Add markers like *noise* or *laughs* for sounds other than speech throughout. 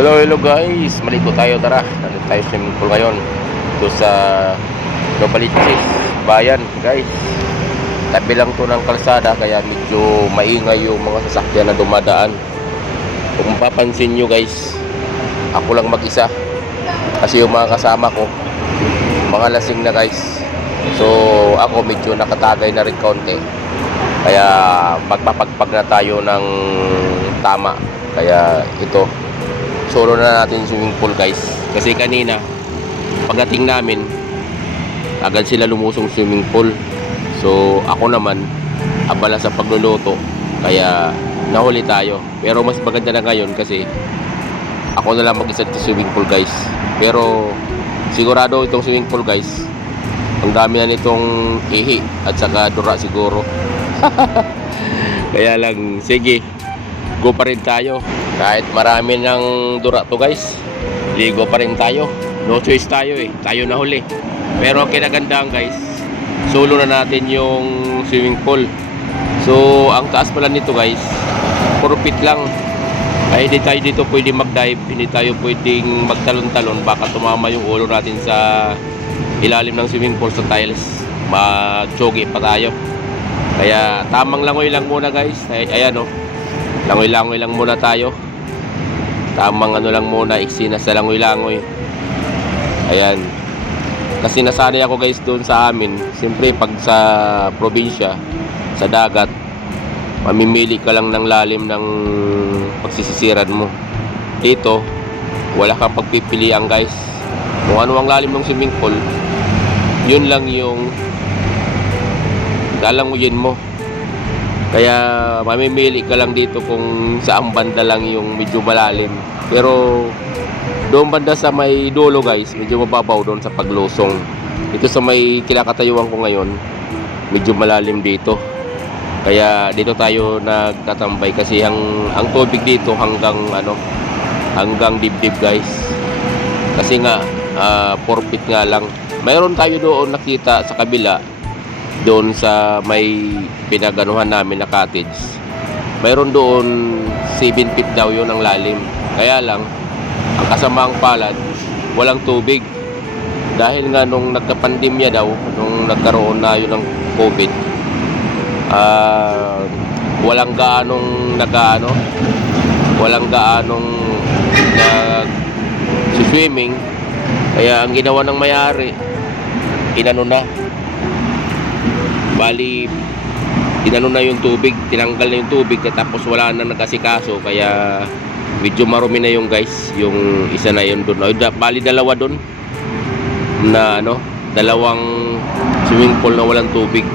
Hello, hello guys. Maligo tayo, tara. Nandito tayo swimming pool ngayon. Ito sa Novaliches, bayan, guys. Tabi lang to ng kalsada, kaya medyo maingay yung mga sasakyan na dumadaan. Kung papansin nyo guys, ako lang mag-isa. Kasi yung mga kasama ko, mga lasing na guys. So, ako medyo nakatagay na rin konti. Kaya magpapagpag na tayo ng tama. Kaya ito, solo na natin swimming pool guys. Kasi kanina, pagdating namin, agad sila lumusong swimming pool. So ako naman, abala sa pagluluto. Kaya nahuli tayo. Pero mas maganda na ngayon kasi ako na lang mag-isa sa swimming pool guys. Pero sigurado itong swimming pool guys, ang dami na nitong ihi at saka dura siguro. *laughs* Kaya lang, sige, go pa rin tayo. Kahit marami ng dura to guys, ligo pa rin tayo. No choice tayo eh, tayo na huli. Pero ang kinagandaan guys, solo na natin yung swimming pool. So, ang taas pala nito guys, puro pit lang. Ay, hindi tayo dito pwede mag-dive, hindi tayo pwedeng magtalon-talon, baka tumama yung ulo natin sa ilalim ng swimming pool sa tiles. Mag-jogi pa tayo. Kaya tamang langoy lang muna guys. Ay, ayan oh. Langoy-langoy lang muna tayo. Tamang ano lang muna, iksi na sa langoy-langoy. Ayan. Kasi nasanay ako guys doon sa amin. Siyempre pag sa probinsya, sa dagat, mamimili ka lang ng lalim ng pagsisisiran mo. Dito, wala kang pagpipilian guys. Kung ano ang lalim ng swimming pool, yun lang yung lalanguyin mo. Kaya mamimili ka lang dito kung saan banda lang yung medyo malalim. Pero doon banda sa may dulo guys, medyo mababaw doon sa paglusong. Ito sa may kinakatayuan ko ngayon, medyo malalim dito. Kaya dito tayo nagtatambay kasi ang ang tubig dito hanggang ano hanggang dibdib guys. Kasi nga ah, forfeit nga lang. Mayroon tayo doon nakita sa kabila doon sa may pinaganuhan namin na cottage. Mayroon doon 7 feet daw yun ang lalim. Kaya lang, ang kasamaang palad, walang tubig. Dahil nga nung nagka-pandemya daw, nung nagkaroon na yun ng COVID, ah walang gaanong nagaano, walang gaanong nag swimming. Kaya ang ginawa ng mayari, inano na, bali tinano na yung tubig tinanggal na yung tubig tapos wala na nagkasikaso kaya medyo marumi na yung guys yung isa na yun doon bali dalawa doon na ano dalawang swimming pool na walang tubig.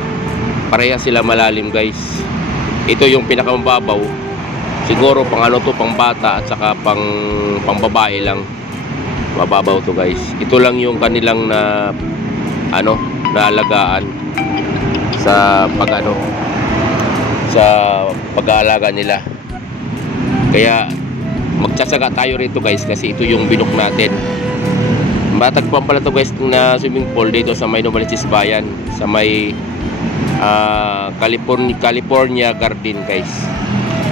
Pareha sila malalim guys. Ito yung pinakamababaw siguro pang ano to pang bata at saka pang pang babae lang. Mababaw to guys. Ito lang yung kanilang na ano naalagaan sa pagano sa pag-aalaga nila. Kaya magtsasaga tayo rito guys kasi ito yung binok natin. Matagpuan pala to guys na swimming pool dito sa may Novaliches Bayan sa may ah, California, California Garden guys.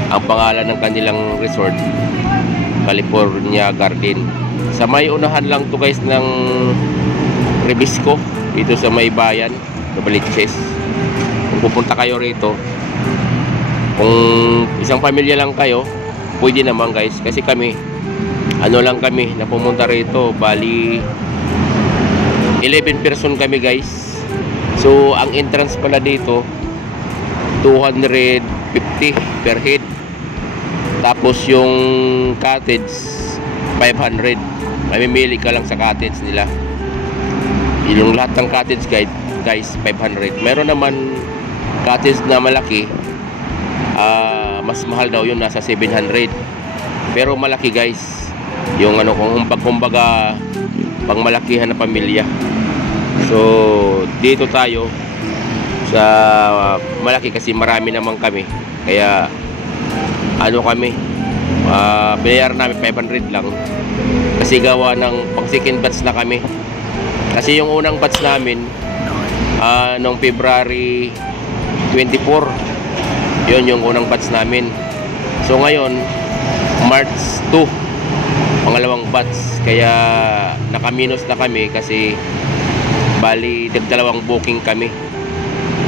Ang pangalan ng kanilang resort California Garden. Sa may unahan lang to guys ng Rebisco dito sa may bayan Novaliches pupunta kayo rito kung isang pamilya lang kayo pwede naman guys. Kasi kami ano lang kami na pumunta rito bali 11 person kami guys. So ang entrance pala dito 250 per head. Tapos yung cottage 500 mamimili ka lang sa cottage nila. Yung lahat ng cottage guide guys 500 meron naman cottage na malaki ah, mas mahal daw yun nasa 700 pero malaki guys. Yung ano kung humbag kumbaga pang malakihan na pamilya. So dito tayo sa malaki kasi marami naman kami. Kaya ano kami uh, binayaran namin 500 lang. Kasi gawa ng pang second batch na kami. Kasi yung unang batch namin ah, noong February 24 yun yung unang batch namin. So ngayon March 2 pangalawang batch. Kaya nakaminos na kami kasi bali nagdalawang booking kami.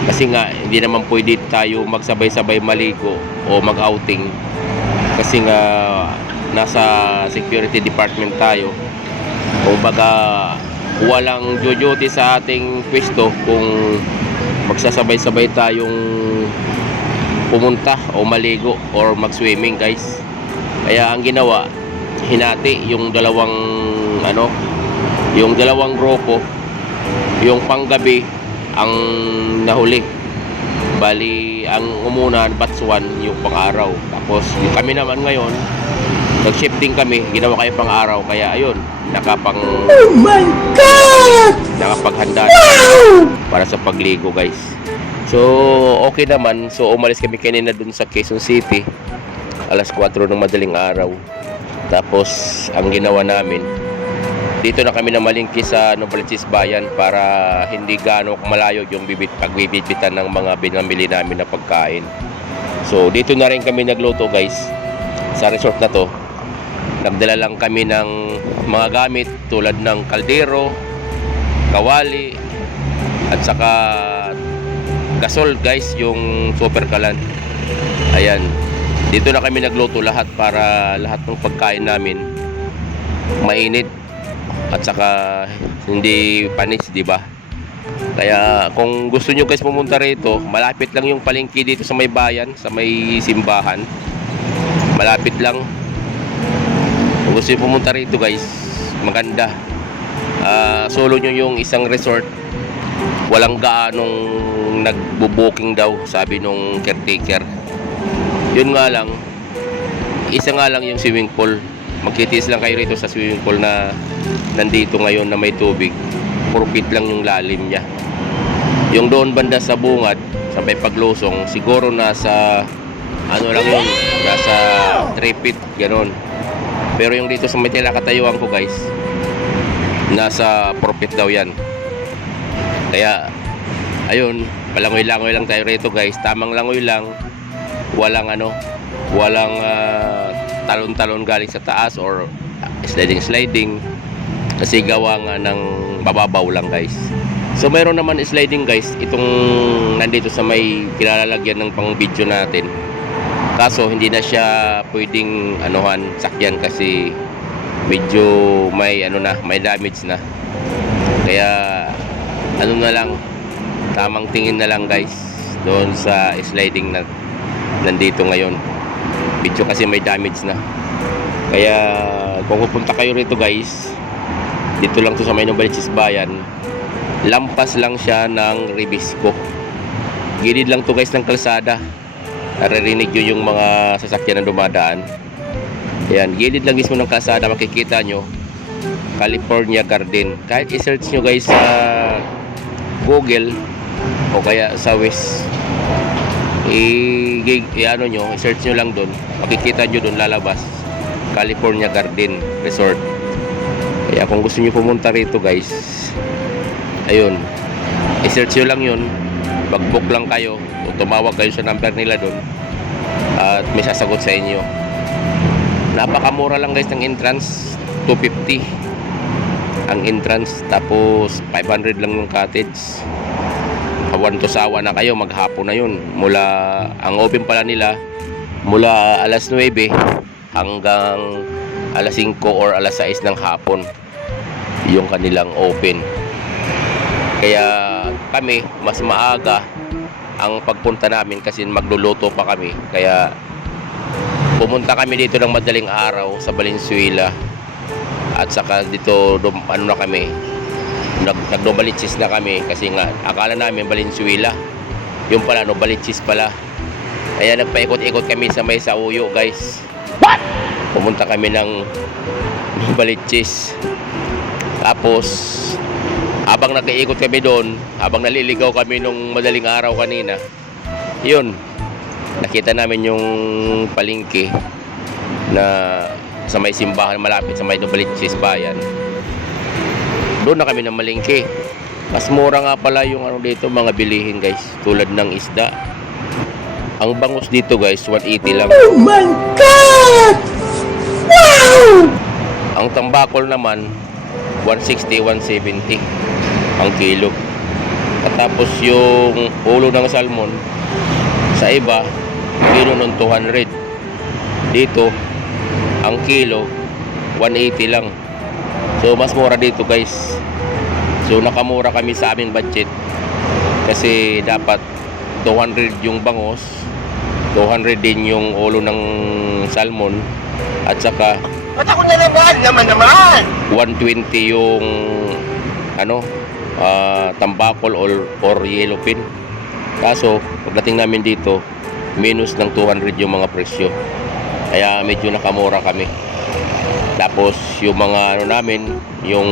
Kasi nga hindi naman pwede tayo magsabay-sabay maligo o mag-outing. Kasi nga nasa security department tayo. Kung baga walang duty sa ating pwesto kung magsasabay-sabay tayong pumunta o maligo or mag-swimming guys. Kaya ang ginawa hinati yung dalawang ano yung dalawang grupo. Yung panggabi ang nahuli. Bali ang umuna 1 yung pang-araw. Tapos yung kami naman ngayon nag-shifting kami ginawa kayo pang-araw. Kaya ayun nakapang Oh my God! nakapaghanda para sa pagligo guys. So okay naman. So umalis kami kanina dun sa Quezon City. Alas 4 ng madaling araw. Tapos ang ginawa namin dito na kami namalingki sa Novaliches Bayan para hindi gaano malayo yung bibit pagbibitbitan ng mga binamili namin na pagkain. So dito na rin kami nagluto guys sa resort na to nagdala lang kami ng mga gamit tulad ng kaldero kawali at saka gasol guys yung super kalan. Ayan. Dito na kami nagluto lahat para lahat ng pagkain namin mainit at saka hindi panis di ba? Kaya kung gusto nyo guys pumunta rito malapit lang yung palengke dito sa may bayan sa may simbahan. Malapit lang kung gusto nyo pumunta rito guys. Maganda. Ah, solo nyo yung isang resort. Walang gaanong nagbo-booking daw sabi nung caretaker. Yun nga lang. Isa nga lang yung swimming pool. Magkitiis lang kayo rito sa swimming pool na nandito ngayon na may tubig. Puro feet lang yung lalim niya. Yung doon banda sa bungad sa may paglusong siguro nasa ano lang yun nasa 3 feet ganon pero yung dito sa may tinakatayuan ko guys nasa 4 feet daw yan. Kaya ayun palangoy-langoy lang tayo rito guys. Tamang langoy lang. Walang ano walang ah, talon-talon galing sa taas or sliding sliding kasi gawa nga ng bababaw lang guys. So mayroon naman sliding guys itong nandito sa may kinalalagyan ng pang video natin kaso hindi na siya pwedeng anuhan sakyan kasi medyo may ano na may damage na. Kaya ano na lang tamang tingin na lang guys doon sa sliding na nandito ngayon. Medyo kasi may damage na. Kaya kung pupunta kayo rito guys dito lang to sa may Novaliches Bayan lampas lang siya ng Ribisco. Gilid lang to guys ng kalsada naririnig yun yung mga sasakyan na dumadaan. Ayan, gilid lang mismo ng kalsada makikita nyo. California Garden. Kahit i-search nyo guys sa Google o kaya sa West i, i, i ano nyo, i-search nyo lang doon makikita nyo doon lalabas. California Garden Resort. Kaya kung gusto nyo pumunta rito guys ayun i-search nyo lang yun mag-book lang kayo. O tumawag kayo sa number nila doon. At may sasagot sa inyo. Napakamura lang guys ng entrance 250 ang entrance tapos 500 lang yung cottage. Kawan to sawa na kayo maghapon na yun. Mula ang open pala nila mula alas 9 hanggang alas 5 or alas 6 ng hapon. Yung kanilang open. Kaya kami mas maaga ang pagpunta namin kasi magluluto pa kami. Kaya pumunta kami dito ng madaling araw sa Valenzuela. At saka dito ano na kami nag nagdobalichis na kami. Kasi nga akala namin Valenzuela. Yung pala no balichis pala. Kaya nagpaikot-ikot kami sa may sauyo guys. What? Pumunta kami ng balichis tapos habang nag-iikot kami doon habang naliligaw kami nung madaling araw kanina yun nakita namin yung palingki na sa may simbahan malapit sa may Novaliches Bayan doon na kami na malingki mas mura nga pala yung ano dito mga bilihin guys tulad ng isda. Ang bangus dito guys 180 lang. Oh my God! Wow! Ang tambakol naman, 160, 170 ang kilo. At tapos yung ulo ng salmon, sa iba, kilo ng 200. Dito, ang kilo, 180 lang. So, mas mura dito guys. So, nakamura kami sa aming budget. Kasi dapat 200 yung bangos, 200 din yung ulo ng salmon, at saka Ba't ako na naman? Naman naman! 120 yung ano ah, tambakol or, or yellowfin kaso pagdating namin dito minus ng 200 yung mga presyo. Kaya medyo nakamura kami. Tapos yung mga ano namin yung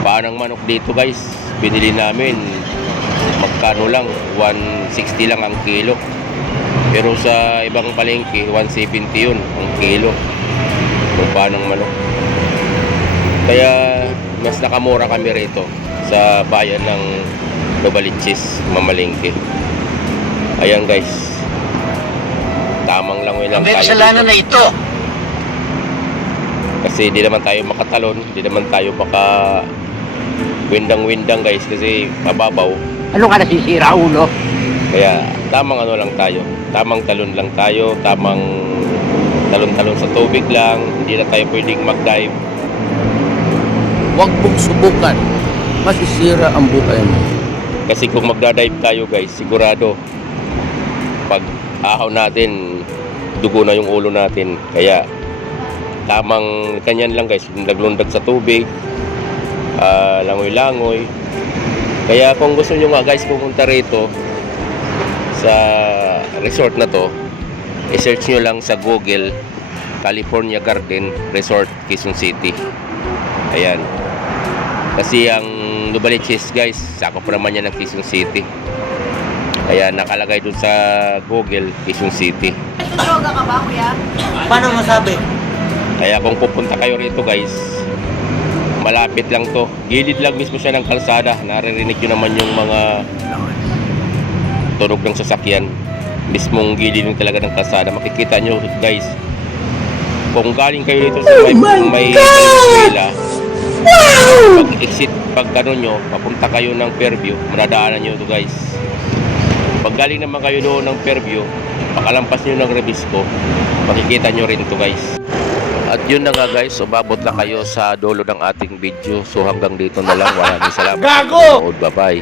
paanang manok dito guys binili namin magkano lang 160 lang ang kilo. Pero sa ibang palengke 170 yun ang kilo. Kung paanang manok. Kaya mas nakamura kami rito sa bayan ng Novaliches, Mamalengke. Ayan guys. Tamang lang lang Ang may tayo kasalanan dito. na ito. Kasi di naman tayo makatalon, di naman tayo maka windang-windang guys kasi mababaw. Ano ka nasisira, ulo? Kaya tamang ano lang tayo. Tamang talon lang tayo, tamang talon-talon sa tubig lang. Hindi na tayo pwedeng mag-dive. Huwag mong subukan. Masisira ang buhay mo. Kasi kung magdadive tayo guys, sigurado pag ahaw natin, dugo na yung ulo natin. Kaya tamang kanyan lang guys, naglundag sa tubig, ah, langoy-langoy. Kaya kung gusto nyo nga guys pumunta rito sa resort na to, i-search nyo lang sa Google California Garden Resort, Quezon City. Ayan. Kasi ang Novaliches guys, sakop naman yan ng Quezon City. Kaya nakalagay dun sa Google, Quezon City. Droga ka ba, kuya? Paano masabi? Kaya kung pupunta kayo rito guys, malapit lang to. Gilid lang mismo siya ng kalsada. Naririnig nyo naman yung mga tunog ng sasakyan. Mismong gilid yung talaga ng kalsada. Makikita nyo guys, kung galing kayo dito sa may, may Venezuela, pag exit pag ano nyo, papunta kayo ng Fairview, madadaanan nyo to guys. Pag galing naman kayo doon ng Fairview, pakalampas nyo ng Rebisco, makikita nyo rin to guys. At yun na nga guys, umabot na kayo sa dulo ng ating video. So hanggang dito na lang. Maraming salamat. Gago! Bye bye.